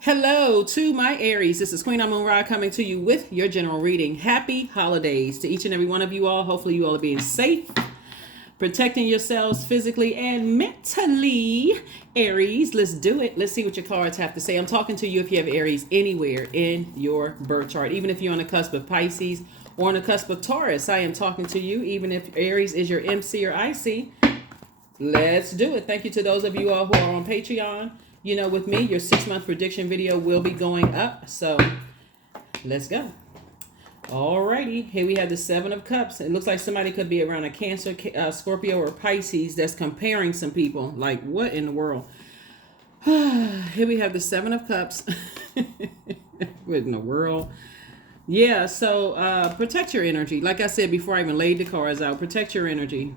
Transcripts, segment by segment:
Hello to my Aries. This is Queen Amun Ra coming to you with your general reading. Happy holidays to each and every one of you all. Hopefully you all are being safe, protecting yourselves physically and mentally. Aries, let's do it. Let's see what your cards have to say. I'm talking to you if you have Aries anywhere in your birth chart. Even if you're on the cusp of Pisces or on the cusp of Taurus, I am talking to you. Even if Aries is your MC or IC, let's do it. Thank you to those of you all who are on Patreon. You know, with me, your 6-month prediction video will be going up. So let's go. Alrighty, here we have the Seven of Cups. It looks like somebody could be around a Cancer, Scorpio, or Pisces that's comparing some people. Like, what in the world? Here we have the Seven of Cups. What in the world? Yeah, so protect your energy. Like I said before I even laid the cards out, protect your energy.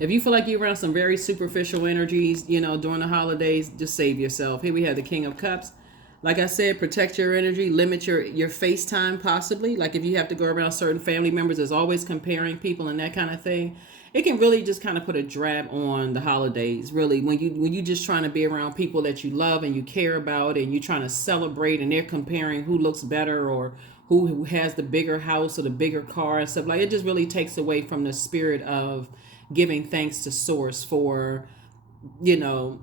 If you feel like you're around some very superficial energies, you know, during the holidays, just save yourself. Here we have the King of Cups. Like I said, protect your energy, limit your FaceTime possibly. Like if you have to go around certain family members, there's always comparing people and that kind of thing. It can really just kind of put a drag on the holidays, really. When you just trying to be around people that you love and you care about and you're trying to celebrate and they're comparing who looks better or who has the bigger house or the bigger car and stuff. Like it just really takes away from the spirit of giving thanks to source for, you know,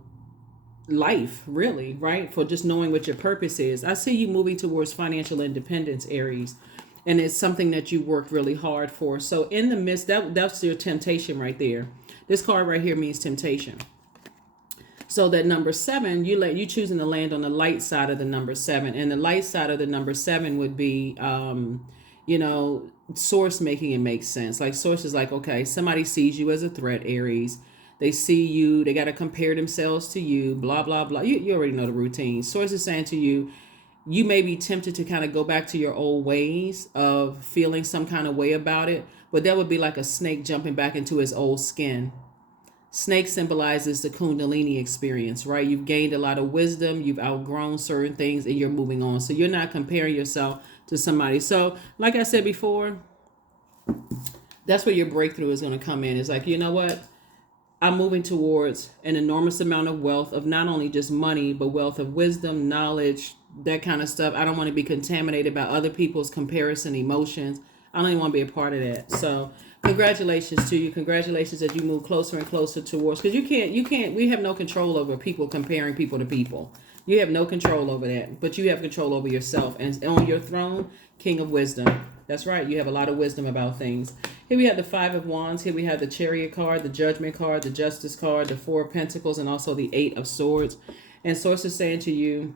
life, really, right? For just knowing what your purpose is. I see you moving towards financial independence, Aries, and it's something that you worked really hard for. So in the midst, that's your temptation right there. This card right here means temptation. So that number 7, you choosing to land on the light side of the number 7, and the light side of the number 7 would be, you know, source making it make sense. Like source is like, okay, somebody sees you as a threat, Aries. They see you, they got to compare themselves to you, blah, blah, blah. You already know the routine. Source is saying to you, you may be tempted to kind of go back to your old ways of feeling some kind of way about it, but that would be like a snake jumping back into his old skin. Snake symbolizes the Kundalini experience, right? You've gained a lot of wisdom, you've outgrown certain things, and you're moving on. So you're not comparing yourself to somebody. So, like I said before, that's where your breakthrough is going to come in. It's like, you know what? I'm moving towards an enormous amount of wealth of not only just money, but wealth of wisdom, knowledge, that kind of stuff. I don't want to be contaminated by other people's comparison emotions. I don't even want to be a part of that. So congratulations to you. Congratulations that you move closer and closer towards, because we have no control over people comparing people to people. You have no control over that, but you have control over yourself. And on your throne, King of Wisdom. That's right. You have a lot of wisdom about things. Here we have the 5 of Wands. Here we have the Chariot card, the Judgment card, the Justice card, the 4 of Pentacles, and also the 8 of Swords. And Source is saying to you,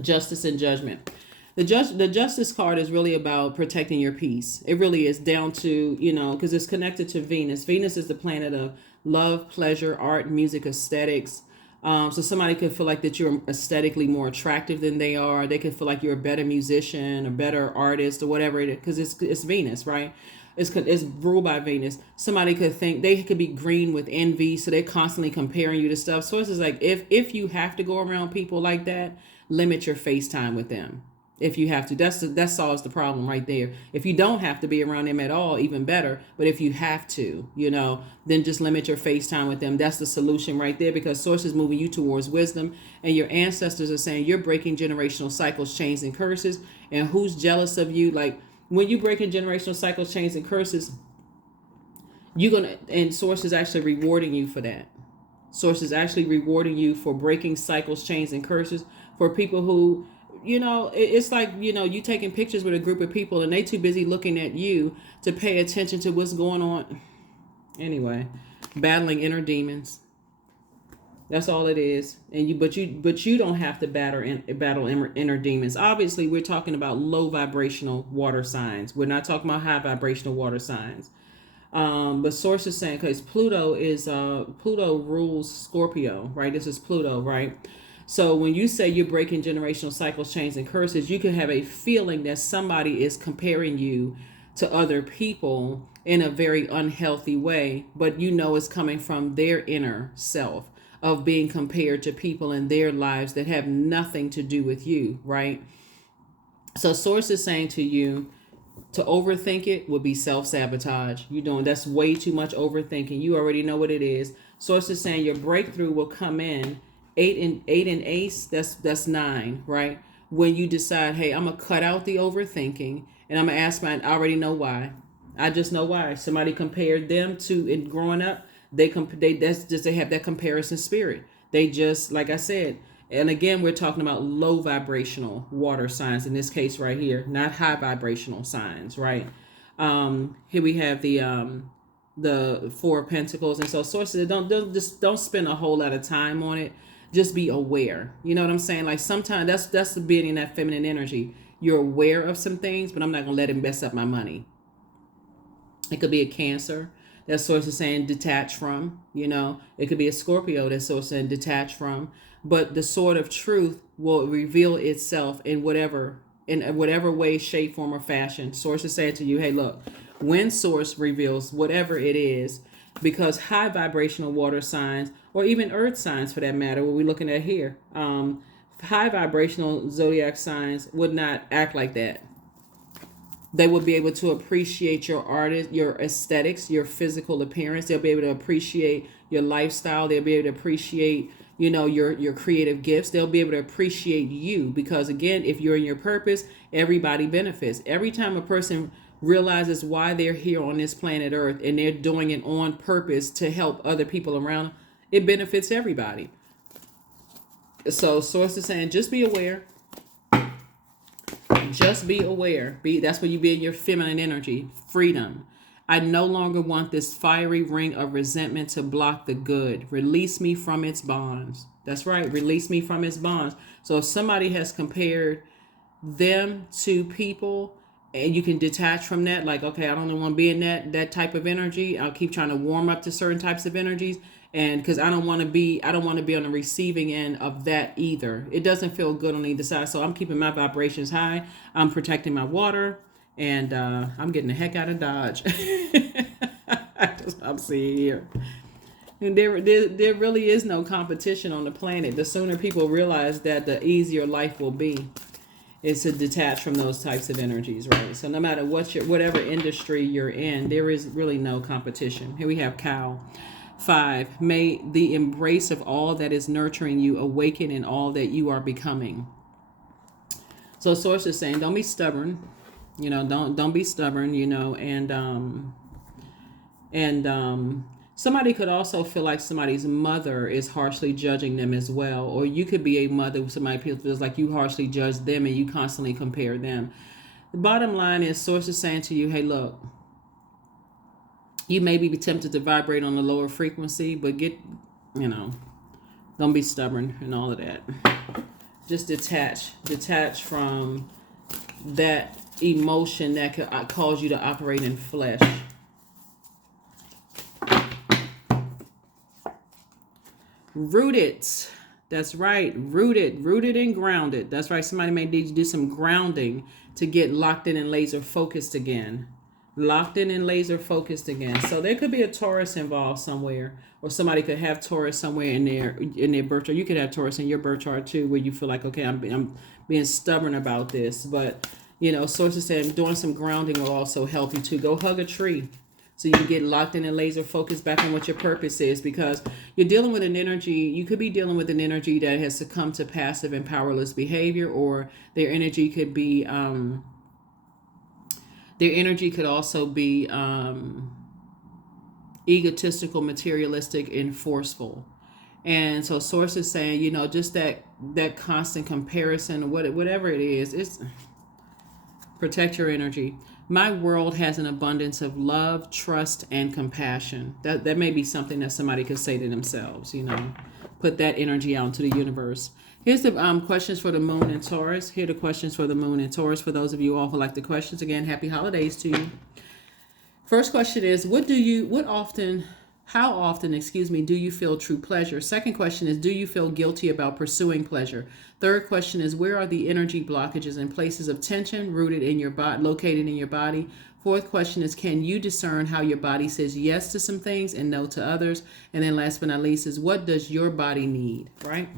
justice and judgment. The Justice card is really about protecting your peace. It really is down to, you know, because it's connected to Venus. Venus is the planet of love, pleasure, art, music, aesthetics. So somebody could feel like that you're aesthetically more attractive than they are. They could feel like you're a better musician, a better artist, or whatever it is, because it's Venus, right? It's ruled by Venus. Somebody could think they could be green with envy, so they're constantly comparing you to stuff. So it's just like if you have to go around people like that, limit your FaceTime with them. If you have to, that solves the problem right there. If you don't have to be around them at all, even better. But if you have to, you know, then just limit your FaceTime with them. That's the solution right there, because Source is moving you towards wisdom, and your ancestors are saying you're breaking generational cycles, chains, and curses. And who's jealous of you? Like when you break in generational cycles, chains, and curses, and Source is actually rewarding you for that. Source is actually rewarding you for breaking cycles, chains, and curses for people who, you know, it's like, you know, you taking pictures with a group of people and they too busy looking at you to pay attention to what's going on. Anyway, battling inner demons. That's all it is. And but you don't have to battle inner demons. Obviously, we're talking about low vibrational water signs. We're not talking about high vibrational water signs. But Source is saying, because Pluto rules Scorpio, right? This is Pluto, right? So when you say you're breaking generational cycles, chains, and curses, you can have a feeling that somebody is comparing you to other people in a very unhealthy way, but you know it's coming from their inner self of being compared to people in their lives that have nothing to do with you, right? So Source is saying to you, to overthink it would be self-sabotage. That's way too much overthinking. You already know what it is. Source is saying your breakthrough will come in Eight and ace, that's 9, right? When you decide, hey, I'm gonna cut out the overthinking and I'm gonna ask I already know why. I just know why. Somebody compared them to in growing up. They have that comparison spirit. They just, like I said, and again, we're talking about low vibrational water signs in this case right here, not high vibrational signs, right? Here we have the 4 of Pentacles, and so sources, don't spend a whole lot of time on it. Just be aware. You know what I'm saying? Like sometimes that's being in that feminine energy. You're aware of some things, but I'm not gonna let it mess up my money. It could be a Cancer. That source is saying detach from. It could be a Scorpio. That source is saying detach from. But the sword of truth will reveal itself in whatever way, shape, form, or fashion. Source is saying to you, hey, look, when source reveals whatever it is, because high vibrational water signs, or even earth signs for that matter, what we're looking at here, high vibrational zodiac signs would not act like that. They will be able to appreciate your artist, your aesthetics, your physical appearance. They'll be able to appreciate your lifestyle. They'll be able to appreciate, your creative gifts. They'll be able to appreciate you because, again, if you're in your purpose, everybody benefits. Every time a person realizes why they're here on this planet Earth and they're doing it on purpose to help other people around, it benefits everybody. So source is saying, just be aware. Just be aware. That's when you be in your feminine energy. Freedom. I no longer want this fiery ring of resentment to block the good. Release me from its bonds. That's right. Release me from its bonds. So if somebody has compared them to people and you can detach from that, like, okay, I don't want to be in that type of energy. I'll keep trying to warm up to certain types of energies. And because I don't want to be on the receiving end of that either. It doesn't feel good on either side. So I'm keeping my vibrations high. I'm protecting my water, and I'm getting the heck out of Dodge. I'm seeing here. And there really is no competition on the planet. The sooner people realize that, the easier life will be. Is to detach from those types of energies, right? So no matter whatever industry you're in, there is really no competition. Here we have Cow. 5, may the embrace of all that is nurturing you awaken in all that you are becoming. So source is saying, don't be stubborn, don't be stubborn, and somebody could also feel like somebody's mother is harshly judging them as well, or you could be a mother. Somebody feels like you harshly judge them and you constantly compare them. The bottom line is source is saying to you, hey, look. You may be tempted to vibrate on the lower frequency, but don't be stubborn and all of that. Just detach from that emotion that could cause you to operate in flesh. Rooted. That's right. Rooted and grounded. That's right. Somebody may need to do some grounding to get locked in and laser focused again. Locked in and laser focused again. So there could be a Taurus involved somewhere, or somebody could have Taurus somewhere in their birth chart. You could have Taurus in your birth chart too, where you feel like, okay, I'm being stubborn about this. But sources say doing some grounding will also help you too. Go hug a tree so you can get locked in and laser focused back on what your purpose is, because you're dealing with an energy. You could be dealing with an energy that has succumbed to passive and powerless behavior, or their energy could be their energy could also be egotistical, materialistic, and forceful. And so source is saying, just that constant comparison, whatever it is, it's protect your energy. My world has an abundance of love, trust, and compassion. That may be something that somebody could say to themselves, put that energy out into the universe. Here's the questions for the moon and Taurus. Here are the questions for the moon and Taurus. For those of you all who like the questions, again, happy holidays to you. First question is, how often, do you feel true pleasure? Second question is, do you feel guilty about pursuing pleasure? Third question is, where are the energy blockages and places of tension rooted in your body, located in your body? Fourth question is, can you discern how your body says yes to some things and no to others? And then last but not least is, what does your body need, right?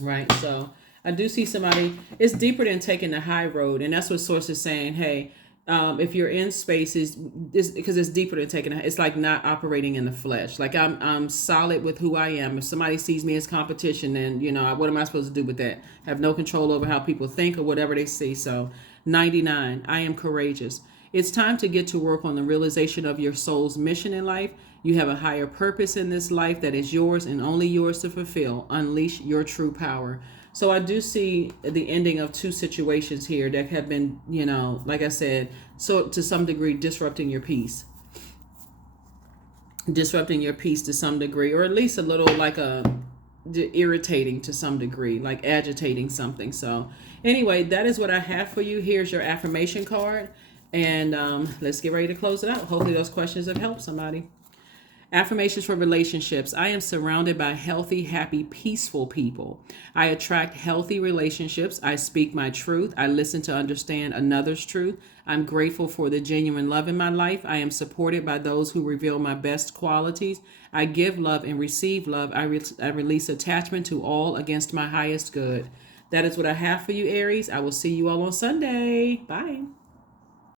Right. So I do see somebody, it's deeper than taking the high road. And that's what source is saying. Hey, if you're in spaces, because it's deeper than taking it's like not operating in the flesh. Like I'm solid with who I am. If somebody sees me as competition, then what am I supposed to do with that? Have no control over how people think or whatever they see. So 99, I am courageous. It's time to get to work on the realization of your soul's mission in life. You have a higher purpose in this life that is yours and only yours to fulfill. Unleash your true power. So I do see the ending of two situations here that have been, like I said, so to some degree disrupting your peace. Disrupting your peace to some degree, or at least a little like irritating to some degree, like agitating something. So anyway, that is what I have for you. Here's your affirmation card. And let's get ready to close it out. Hopefully those questions have helped somebody. Affirmations for relationships. I am surrounded by healthy, happy, peaceful people. I attract healthy relationships. I speak my truth. I listen to understand another's truth. I'm grateful for the genuine love in my life. I am supported by those who reveal my best qualities. I give love and receive love. I release attachment to all against my highest good. That is what I have for you, Aries. I will see you all on Sunday. Bye.